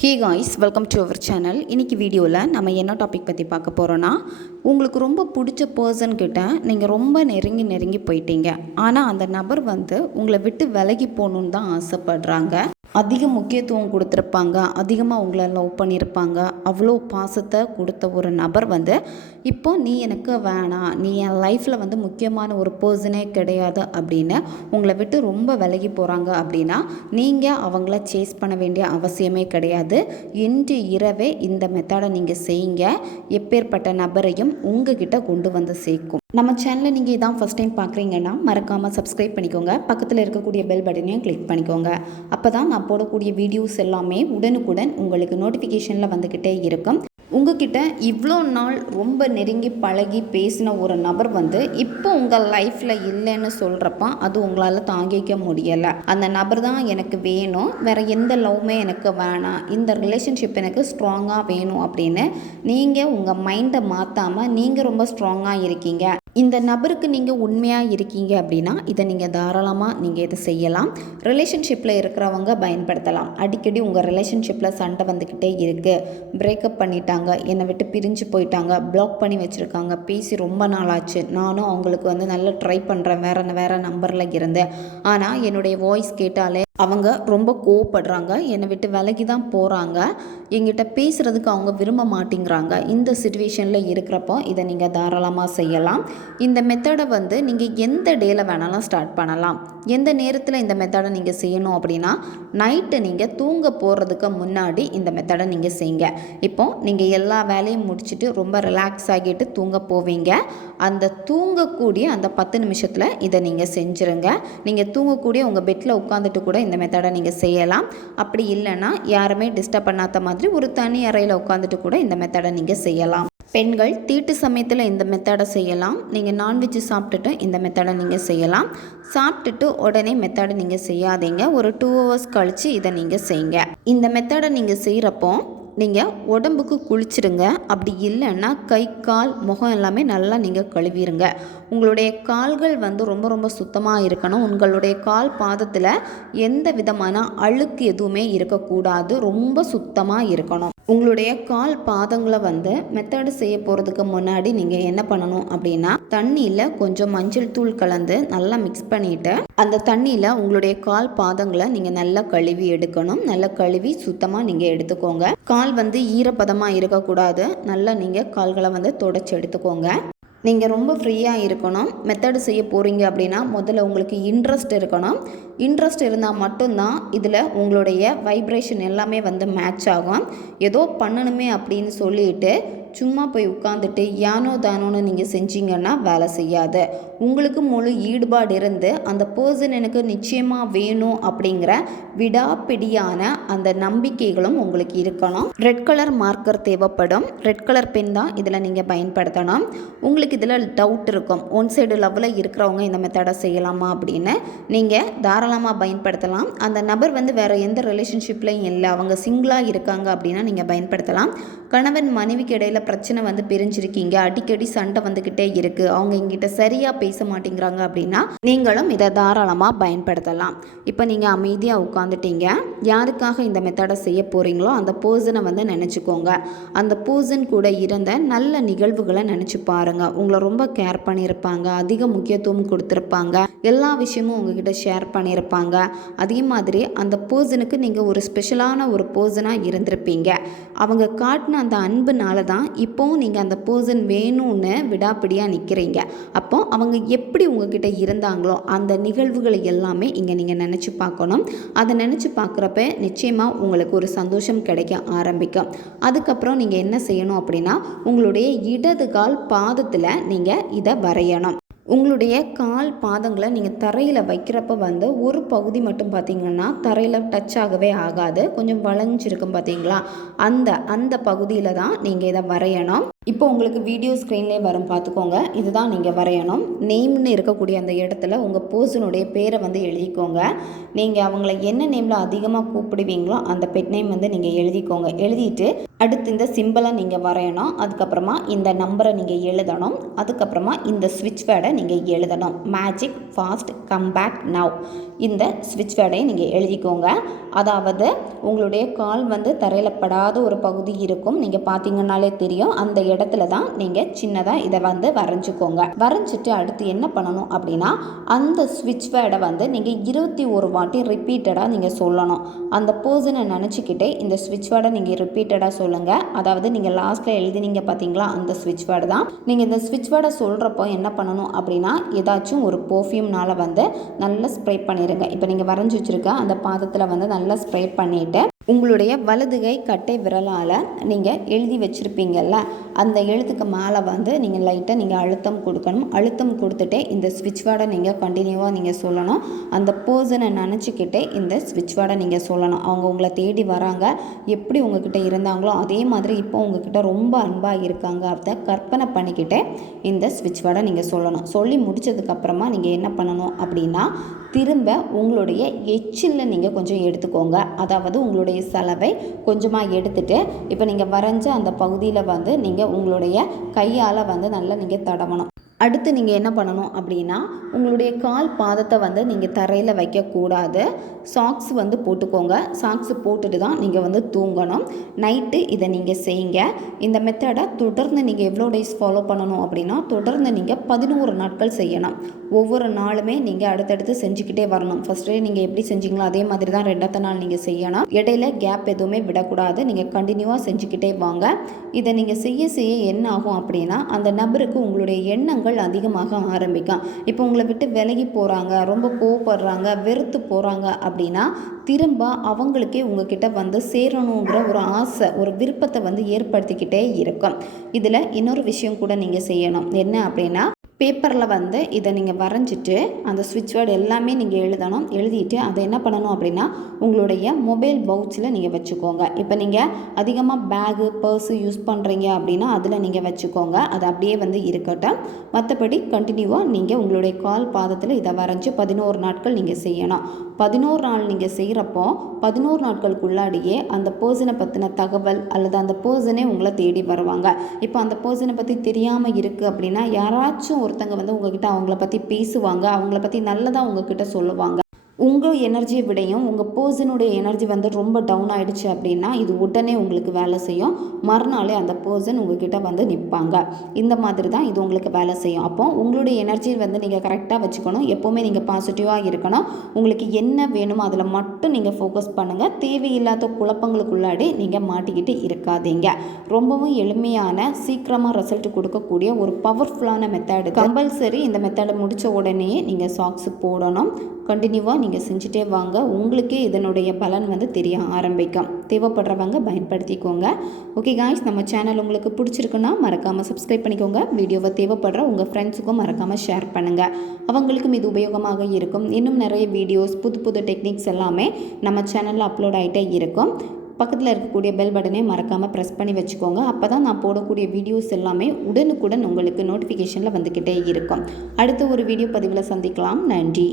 Hey guys, welcome to our channel. இன்றைக்கி வீடியோவில் நம்ம என்ன டாபிக் பற்றி பார்க்க போகிறோன்னா, உங்களுக்கு ரொம்ப பிடிச்ச பர்சன் கிட்ட நீங்கள் ரொம்ப நெருங்கி போயிட்டீங்க. ஆனால் அந்த நபர் உங்களை விட்டு விலகி போகணுன்னு தான் ஆசைப்படுறாங்க. அதிக முக்கியத்துவம் கொடுத்துருப்பாங்க, அதிகமாக உங்களை லவ் பண்ணியிருப்பாங்க. அவ்வளோ பாசத்தை கொடுத்த ஒரு நபர் இப்போ நீ எனக்கு வேணாம், நீ என் லைஃப்பில் முக்கியமான ஒரு பர்சனே கிடையாது அப்படின்னு உங்களை விட்டு ரொம்ப விலகி போகிறாங்க. அப்படின்னா நீங்கள் அவங்கள சேஸ் பண்ண வேண்டிய அவசியமே கிடையாது. இன்று இரவே இந்த மெத்தடை நீங்கள் செய்யுங்க. எப்பேற்பட்ட நபரையும் உங்ககிட்ட கொண்டு வந்து சேர்க்கும். நம்ம சேனலை நீங்கள் இதான் ஃபஸ்ட் டைம் பார்க்குறீங்கன்னா மறக்காமல் சப்ஸ்கிரைப் பண்ணிக்கோங்க. பக்கத்தில் இருக்கக்கூடிய பெல் பட்டனையும் கிளிக் பண்ணிக்கோங்க. அப்போ தான் நான் போடக்கூடிய வீடியோஸ் எல்லாமே உடனுக்குடன் உங்களுக்கு நோட்டிஃபிகேஷனில் வந்துக்கிட்டே இருக்கும். உங்ககிட்ட இவ்வளோ நாள் ரொம்ப நெருங்கி பழகி பேசின ஒரு நபர் இப்போ உங்கள் லைஃப்பில் இல்லைன்னு சொல்கிறப்ப அது உங்களால் தாங்கிக்க முடியலை. அந்த நபர் தான் எனக்கு வேணும், வேறு எந்த லவ்வுமே எனக்கு வேணாம், இந்த ரிலேஷன்ஷிப் எனக்கு ஸ்ட்ராங்காக வேணும் அப்படின்னு நீங்கள் உங்கள் மைண்டை மாற்றாமல் நீங்கள் ரொம்ப ஸ்ட்ராங்காக இருக்கீங்க. இந்த நபருக்கு நீங்கள் உண்மையாக இருக்கீங்க அப்படின்னா இதை நீங்கள் தாராளமாக இதை செய்யலாம். ரிலேஷன்ஷிப்பில் இருக்கிறவங்க பயன்படுத்தலாம். அடிக்கடி உங்கள் ரிலேஷன்ஷிப்பில் சண்டை வந்துக்கிட்டே இருக்குது, பிரேக்கப் பண்ணிட்டாங்க, என்னை விட்டு பிரிஞ்சு போயிட்டாங்க, பிளாக் பண்ணி வச்சுருக்காங்க, பேசி ரொம்ப நாளாச்சு, நானும் அவங்களுக்கு நல்ல ட்ரை பண்ணுறேன் வேறு நம்பரில் இருந்து, ஆனால் என்னுடைய வாய்ஸ் கேட்டாலே அவங்க ரொம்ப கோவப்படுறாங்க, என்னை விட்டு விலகி தான் போகிறாங்க, எங்கிட்ட பேசுகிறதுக்கு அவங்க விரும்ப மாட்டேங்கிறாங்க. இந்த சிச்சுவேஷனில் இருக்கிறப்போ இதை நீங்கள் தாராளமாக செய்யலாம். இந்த மெத்தடை நீங்கள் எந்த டேயில் வேணாலும் ஸ்டார்ட் பண்ணலாம். எந்த நேரத்தில் இந்த மெத்தடை நீங்கள் செய்யணும் அப்படின்னா, நைட்டு நீங்கள் தூங்க போகிறதுக்கு முன்னாடி இந்த மெத்தடை நீங்கள் செய்யுங்க. இப்போது நீங்கள் எல்லா வேலையும் முடிச்சுட்டு ரொம்ப ரிலாக்ஸ் ஆகிட்டு தூங்க போவீங்க. அந்த தூங்கக்கூடிய அந்த 10 நிமிஷத்தில் இதை நீங்கள் செஞ்சுருங்க. நீங்கள் தூங்கக்கூடிய உங்கள் பெட்டில் உட்காந்துட்டு கூட இந்த மெத்தடை நீங்கள் செய்யலாம். அப்படி இல்லைன்னா யாருமே டிஸ்டர்ப் பண்ணாத மாதிரி ஒரு தனி அறையில் உட்காந்துட்டு கூட இந்த மெத்தடை நீங்கள் செய்யலாம். பெண்கள் தீட்டு சமயத்தில் இந்த மெத்தடை செய்யலாம். நீங்கள் நான்வெஜ் சாப்பிட்டுட்டு இந்த மெத்தடை நீங்கள் செய்யலாம். சாப்பிட்டுட்டு உடனே மெத்தடை நீங்கள் செய்யாதீங்க. ஒரு 2 hours கழித்து இதை நீங்கள் செய்யுங்க. இந்த மெத்தடை நீங்கள் செய்கிறப்போ நீங்கள் உடம்புக்கு குளிச்சிடுங்க. அப்படி இல்லைன்னா கை கால் முகம் எல்லாமே நல்லா நீங்கள் கழுவிடுங்க. உங்களுடைய கால்கள் ரொம்ப ரொம்ப சுத்தமாக இருக்கணும். உங்களுடைய கால் பாதத்தில் எந்த விதமான அழுக்கு எதுவுமே இருக்கக்கூடாது, ரொம்ப சுத்தமாக இருக்கணும். உங்களுடைய கால் பாதங்களை மெத்தடு செய்ய போகிறதுக்கு முன்னாடி நீங்கள் என்ன பண்ணணும் அப்படின்னா, தண்ணியில் கொஞ்சம் மஞ்சள் தூள் கலந்து நல்லா மிக்ஸ் பண்ணிவிட்டு அந்த தண்ணியில் உங்களுடைய கால் பாதங்களை நீங்கள் நல்லா கழுவி எடுக்கணும். நல்லா கழுவி சுத்தமாக நீங்கள் எடுத்துக்கோங்க. கால் ஈரப்பதமாக இருக்கக்கூடாது. நல்லா நீங்கள் கால்களை தொடச்சி எடுத்துக்கோங்க. நீங்கள் ரொம்ப ஃப்ரீயாக இருக்கணும். மெத்தடு செய்ய போகிறீங்க அப்படின்னா முதல்ல உங்களுக்கு இன்ட்ரெஸ்ட் இருக்கணும். இன்ட்ரெஸ்ட் இருந்தால் மட்டும்தான் இதில் உங்களுடைய வைப்ரேஷன் எல்லாமே மேட்ச் ஆகும். ஏதோ பண்ணணுமே அப்படின்னு சொல்லிட்டு சும்மா போய் உட்காந்துட்டு யானோ தானோன்னு நீங்கள் செஞ்சீங்கன்னா வேலை செய்யாது. உங்களுக்கு முழு ஈடுபாடு இருந்து அந்த பர்சன் எனக்கு நிச்சயமாக வேணும் அப்படிங்கிற விடாப்பிடியான அந்த நம்பிக்கைகளும் உங்களுக்கு இருக்கணும். ரெட் கலர் மார்க்கர் தேவைப்படும். ரெட் கலர் பென் தான் இதில் நீங்கள் பயன்படுத்தணும். உங்களுக்கு இதில் டவுட் இருக்கும், ஒன் சைடு லெவலில் இருக்கிறவங்க இந்த மெத்தடை செய்யலாமா அப்படின்னு. நீங்கள் தாராளமாக பயன்படுத்தலாம். அந்த நபர் வேறு எந்த ரிலேஷன்ஷிப்லையும் இல்லை, அவங்க சிங்கிளாக இருக்காங்க அப்படின்னா நீங்கள் பயன்படுத்தலாம். கணவன் மனைவிக்கு இடையில் பிரச்சனை பிரிஞ்சிருக்கீங்க, அடிக்கடி சண்டை வந்துக்கிட்டே இருக்குது, அவங்க எங்கிட்ட சரியாக பேச மாட்டேங்கிறாங்க அப்படின்னா நீங்களும் இதை தாராளமாக பயன்படுத்தலாம். இப்போ நீங்கள் அமைதியாக உட்காந்துட்டீங்க. யாருக்காக இந்த மெத்தடை செய்ய போகிறீங்களோ அந்த பர்சனை நினச்சிக்கோங்க. அந்த பர்சன் கூட இருந்த நல்ல நிகழ்வுகளை நினச்சி பாருங்கள். உங்களை ரொம்ப கேர் பண்ணியிருப்பாங்க, அதிக முக்கியத்துவம் கொடுத்துருப்பாங்க, எல்லா விஷயமும் உங்ககிட்ட ஷேர் பண்ணியிருப்பாங்க. அதே மாதிரி அந்த பர்சனுக்கு நீங்கள் ஒரு ஸ்பெஷலான ஒரு பர்சனாக இருந்திருப்பீங்க. அவங்க காட்டின அந்த அன்புனால தான் இப்போவும் நீங்கள் அந்த பர்சன் வேணும்னு விடாப்பிடியாக நிற்கிறீங்க. அப்போ அவங்க எப்படி உங்ககிட்ட இருந்தாங்களோ அந்த நிகழ்வுகளை எல்லாமே இங்கே நீங்கள் நினச்சி பார்க்கணும். அதை நினச்சி பார்க்குறப்ப நிச்சயமாக உங்களுக்கு ஒரு சந்தோஷம் கிடைக்க ஆரம்பிக்கும். அதுக்கப்புறம் நீங்கள் என்ன செய்யணும் அப்படின்னா, உங்களுடைய இடது கால் பாதத்தில் நீங்கள் இதை வரையணும். உங்களுடைய கால் பாதங்களை நீங்கள் தரையில் வைக்கிறப்ப ஒரு பகுதி மட்டும் பார்த்திங்கன்னா தரையில் டச் ஆகவே ஆகாது, கொஞ்சம் வளைஞ்சிருக்கும் பார்த்தீங்களா, அந்த பகுதியில் தான் நீங்கள் இதை வரையணும். இப்போ உங்களுக்கு வீடியோ ஸ்க்ரீன்லேயே வரும் பார்த்துக்கோங்க. இதுதான் நீங்கள் வரையணும். நேம்னு இருக்கக்கூடிய அந்த இடத்துல உங்கள் பர்சனுடைய பேரை வந்து எழுதிக்கோங்க. நீங்கள் அவங்கள என்ன நேமில் அதிகமாக கூப்பிடுவீங்களோ அந்த பெட் நேம் வந்து நீங்கள் எழுதிக்கோங்க. எழுதிட்டு அடுத்து இந்த சிம்பிளை நீங்கள் வரையணும். அதுக்கப்புறமா இந்த நம்பரை நீங்கள் எழுதணும். அதுக்கப்புறமா இந்த ஸ்விட்ச் வேர்டை நீங்கள் எழுதணும். Magic fast come back now. இந்த ஸ்விட்ச் வேர்டை நீங்கள் எழுதிக்கோங்க. அதாவது உங்களுடைய கால் வந்து தரையில் படாத ஒரு பகுதி இருக்கும். நீங்கள் பார்த்தீங்கன்னாலே தெரியும். அந்த இடத்துல தான் நீங்கள் சின்னதாக இதை வந்து வரைஞ்சிக்கோங்க. வரைஞ்சிட்டு அடுத்து என்ன பண்ணணும் அப்படின்னா அந்த ஸ்விட்ச் வேர்டை வந்து நீங்கள் 21 வாட்டி ரிப்பீட்டடாக நீங்கள் சொல்லணும். அந்த பர்சனை நினச்சிக்கிட்டே இந்த ஸ்விட்ச் வேர்டை நீங்கள் ரிப்பீட்டடாக சொல்லுங்கள். அதாவது நீங்கள் லாஸ்ட்டில் எழுதினீங்க பார்த்தீங்களா, அந்த ஸ்விட்ச் வேர்டு தான். நீங்கள் இந்த ஸ்விட்ச் வேர்டை சொல்கிறப்போ என்ன பண்ணணும் அப்படின்னா ஏதாச்சும் ஒரு பர்ஃப்யூம்னால் வந்து நல்லா ஸ்ப்ரே பண்ணிடுங்க. இப்போ நீங்கள் வரைஞ்சி வச்சுருக்க அந்த பாதத்தில் வந்து நல்லா ஸ்ப்ரே பண்ணிவிட்டு உங்களுடைய வலது கை கட்டை விரலால் நீங்கள் எழுதி வச்சுருப்பீங்கள்ல அந்த எழுத்துக்கு மேலே வந்து நீங்கள் லைட்டாக நீங்கள் அழுத்தம் கொடுக்கணும். அழுத்தம் கொடுத்துட்டே இந்த ஸ்விட்ச் வேர்டை நீங்கள் கண்டினியூவாக நீங்கள் சொல்லணும். அந்த பர்சனை நினச்சிக்கிட்டே இந்த ஸ்விட்ச் வேர்டை நீங்கள் சொல்லணும். அவங்க உங்களை தேடி வராங்க, எப்படி உங்ககிட்ட இருந்தாங்களோ அதே மாதிரி இப்போ உங்ககிட்ட ரொம்ப அன்பாக இருக்காங்க அதை கற்பனை பண்ணிக்கிட்டே இந்த ஸ்விட்ச் வேர்டை நீங்கள் சொல்லணும். சொல்லி முடித்ததுக்கப்புறமா நீங்கள் என்ன பண்ணணும் அப்படின்னா திரும்ப உங்களுடைய எச்சிலில் நீங்கள் கொஞ்சம் எடுத்துக்கோங்க. அதாவது உங்களுடைய சலவை கொஞ்சமாக எடுத்துகிட்டு இப்போ நீங்கள் வரைஞ்ச அந்த பகுதியில் வந்து நீங்கள் உங்களுடைய கையால் வந்து நல்லா நீங்கள் தடவணும். அடுத்து நீங்கள் என்ன பண்ணணும் அப்படின்னா உங்களுடைய கால் பாதத்தை வந்து நீங்கள் தரையில் வைக்கக்கூடாது. சாக்ஸ் வந்து போட்டுக்கோங்க. சாக்ஸ் போட்டுட்டு தான் நீங்கள் வந்து தூங்கணும். நைட்டு இதை நீங்கள் செய்யுங்க. இந்த மெத்தடை தொடர்ந்து நீங்கள் எவ்வளோ டேஸ் ஃபாலோ பண்ணணும் அப்படின்னா தொடர்ந்து நீங்கள் 11 நாட்கள் செய்யணும். ஒவ்வொரு நாளுமே நீங்கள் அடுத்தடுத்து செஞ்சுக்கிட்டே வரணும். ஃபஸ்ட் டே நீங்கள் எப்படி செஞ்சீங்களோ அதே மாதிரி தான் 2வது நாள் நீங்கள் செய்யணும். இடையில கேப் எதுவுமே விடக்கூடாது. நீங்கள் கண்டினியூவாக செஞ்சுக்கிட்டே வாங்க. இதை நீங்கள் செய்ய செய்ய என்ன ஆகும் அப்படின்னா அந்த நபருக்கு உங்களுடைய எண்ணங்கள் அதிகமாக ஆரம்பிக்கும். இப்போ உங்களை விட்டு விலகி போகிறாங்க, ரொம்ப கோவப்படுறாங்க, வெறுத்து போகிறாங்க அப்படின்னா திரும்ப அவங்களுக்கே உங்ககிட்ட வந்து சேரணுங்கிற ஒரு ஆசை, ஒரு விருப்பத்தை வந்து ஏற்படுத்திக்கிட்டே இருக்கும். இதில் இன்னொரு விஷயம் கூட நீங்கள் செய்யணும். என்ன அப்படின்னா பேப்பரில் வந்து இதை நீங்கள் வரைஞ்சிட்டு அந்த ஸ்விட்ச் வேர்டு எல்லாமே நீங்கள் எழுதணும். எழுதிட்டு அதை என்ன பண்ணணும் அப்படின்னா உங்களுடைய மொபைல் பவுச்சில் நீங்கள் வச்சுக்கோங்க. இப்போ நீங்கள் அதிகமாக பேகு பர்ஸு யூஸ் பண்ணுறீங்க அப்படின்னா அதில் நீங்கள் வச்சுக்கோங்க. அது அப்படியே வந்து இருக்கட்டும். மற்றபடி கண்டினியூவாக நீங்கள் உங்களுடைய கால் பாதத்தில் இதை வரைஞ்சி 11 நாட்கள் நீங்கள் செய்யணும். 11 நாள் நீங்கள் செய்கிறப்போ 11 நாட்களுக்குள்ளாடியே அந்த பர்சனை பற்றின தகவல் அல்லது அந்த பர்சனே உங்களை தேடி வருவாங்க. இப்போ அந்த பர்சனை பற்றி தெரியாமல் இருக்குது அப்படின்னா யாராச்சும் ஒருத்தங்க வந்து உங்ககிட்ட அவங்கள பற்றி பேசுவாங்க, அவங்கள பற்றி நல்லதாக உங்ககிட்ட சொல்லுவாங்க. உங்கள் எனர்ஜியை விடையும் உங்கள் பர்சனுடைய எனர்ஜி வந்து ரொம்ப டவுன் ஆகிடுச்சு அப்படின்னா இது உடனே உங்களுக்கு வேலை செய்யும். மறுநாளே அந்த பர்சன் உங்ககிட்ட வந்து நிற்பாங்க. இந்த மாதிரி தான் இது உங்களுக்கு வேலை செய்யும். அப்போ உங்களுடைய எனர்ஜி வந்து நீங்கள் கரெக்டாக வச்சுக்கணும். எப்போவுமே நீங்கள் பாசிட்டிவாக இருக்கணும். உங்களுக்கு என்ன வேணுமோ அதில் மட்டும் நீங்கள் ஃபோக்கஸ் பண்ணுங்கள். தேவையில்லாத குழப்பங்களுக்குள்ளாடி நீங்கள் மாட்டிக்கிட்டு இருக்காதீங்க. ரொம்பவும் எளிமையான சீக்கிரமாக ரிசல்ட் கொடுக்கக்கூடிய ஒரு பவர்ஃபுல்லான மெத்தடு. கம்பல்சரி இந்த மெத்தடை முடித்த உடனே நீங்கள் சாக்ஸ் போடணும். கண்டினியூவாக நீங்கள் செஞ்சுட்டே வாங்க. உங்களுக்கே இதனுடைய பலன் வந்து தெரிய ஆரம்பிக்கும். தேவைப்படுறவங்க பயன்படுத்திக்கோங்க. ஓகே காய்ஸ், நம்ம சேனல் உங்களுக்கு பிடிச்சிருக்குன்னா மறக்காமல் சப்ஸ்கிரைப் பண்ணிக்கோங்க. வீடியோவை தேவைப்படுற உங்கள் ஃப்ரெண்ட்ஸுக்கும் மறக்காமல் ஷேர் பண்ணுங்கள். அவங்களுக்கும் இது உபயோகமாக இருக்கும். இன்னும் நிறைய வீடியோஸ் புது புது டெக்னிக்ஸ் எல்லாமே நம்ம சேனலில் அப்லோட் ஆகிட்டே இருக்கும். பக்கத்தில் இருக்கக்கூடிய பெல் பட்டனை மறக்காமல் ப்ரெஸ் பண்ணி வச்சுக்கோங்க. அப்போ தான் நான் போடக்கூடிய வீடியோஸ் எல்லாமே உடனுக்குடன் உங்களுக்கு நோட்டிஃபிகேஷனில் வந்துக்கிட்டே இருக்கும். அடுத்த ஒரு வீடியோ பதிவில் சந்திக்கலாம். நன்றி.